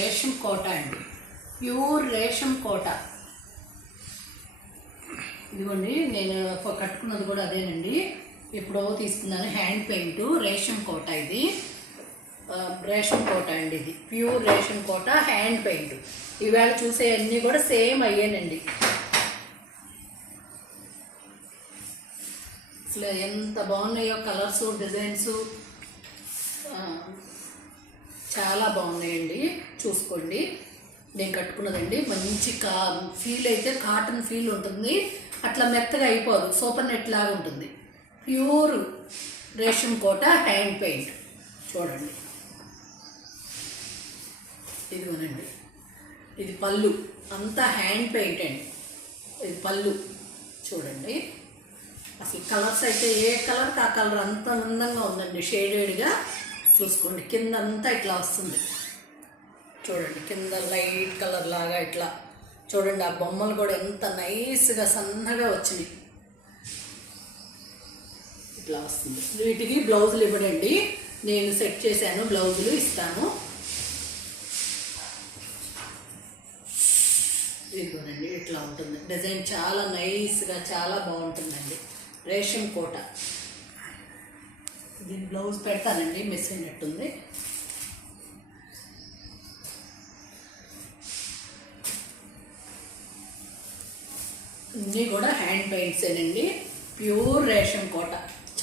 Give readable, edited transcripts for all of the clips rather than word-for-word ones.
రేషం కోట అండి. ప్యూర్ రేషం కోట. ఇదిగోండి, నేను కట్టుకున్నది కూడా అదేనండి. ఎప్పుడో తీసుకున్నాను. హ్యాండ్ పెయింట్ రేషం కోట. ఇది రేషం కోట అండి. ఇది ప్యూర్ రేషం కోట హ్యాండ్ పెయింట్. ఇవాళ చూసే అన్నీ కూడా సేమ్ అయ్యానండి. అసలు ఎంత బాగున్నాయో కలర్స్, డిజైన్స్ చాలా బాగున్నాయండి. చూసుకోండి, నేను కట్టుకున్నదండి. మంచి ఫీల్ అయితే కాటన్ ఫీల్ ఉంటుంది. అట్లా మెత్తగా అయిపోదు, సూపర్ నెట్ లాగా ఉంటుంది. ప్యూర్ రేషం కోట హ్యాండ్ పెయింట్. చూడండి, ఇదిగోనండి. ఇది పళ్ళు, అంతా హ్యాండ్ పెయింట్ అండి. ఇది పళ్ళు చూడండి. అసలు కలర్స్ అయితే ఏ కలర్కి ఆ కలర్ అంత అందంగా ఉందండి. షేడెడ్గా చూసుకోండి. కింద అంతా ఇట్లా వస్తుంది చూడండి. కింద లైట్ కలర్ లాగా ఇట్లా చూడండి. ఆ బొమ్మలు కూడా ఎంత నైస్గా సన్నగా వచ్చినాయి. ఇట్లా వస్తుంది. వీటికి బ్లౌజులు ఇవ్వడండి, నేను సెట్ చేశాను. బ్లౌజులు ఇస్తాను. ఇదిగోనండి, ఇట్లా ఉంటుంది డిజైన్. చాలా నైస్గా చాలా బాగుంటుందండి. రేషం కోట. దీని బ్లౌజ్ పెడతానండి, మిస్ అయినట్టుంది. ఇన్ని కూడా హ్యాండ్ పెయింట్సేనండి. ప్యూర్ రేషం కోట.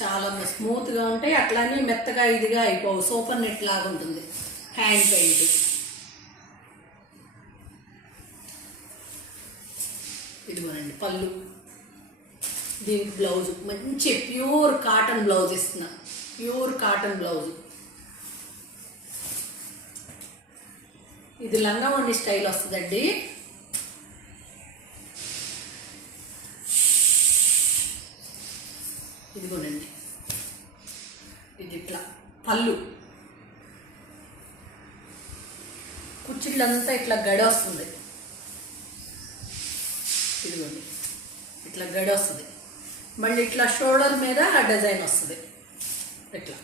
చాలా స్మూత్గా ఉంటాయి, అట్లానే మెత్తగా ఇదిగా అయిపోవు. సూపర్ నెట్ లాగా ఉంటుంది హ్యాండ్ పెయింట్. ఇదిగోనండి పళ్ళు. దీనికి బ్లౌజు మంచి ప్యూర్ కాటన్ బ్లౌజ్ ఇస్తున్నా. Pure cotton blouse. ఇది లంగా ఓణి స్టైల్ వస్తుందండి. ఇదిగోనండి, ఇది ఇట్లా పళ్ళు. కుచ్చిళ్ళంతా ఇట్లా గడి వస్తుంది. ఇదిగోండి, ఇట్లా గడి వస్తుంది. మళ్ళీ ఇట్లా షోల్డర్ మీద ఆ డిజైన్ వస్తుంది ఇట్లా.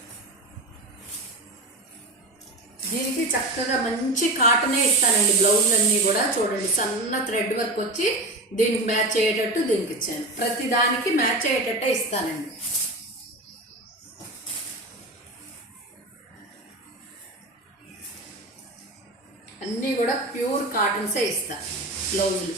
దీనికి చక్కగా మంచి కాటనే ఇస్తానండి. బ్లౌజులన్నీ కూడా చూడండి, సన్న థ్రెడ్ వర్క్ వచ్చి దీనికి మ్యాచ్ అయ్యేటట్టు దీనికి ఇచ్చాను. ప్రతి దానికి మ్యాచ్ అయ్యేటట్టే ఇస్తానండి. అన్నీ కూడా ప్యూర్ కాటన్సే ఇస్తాను బ్లౌజులు.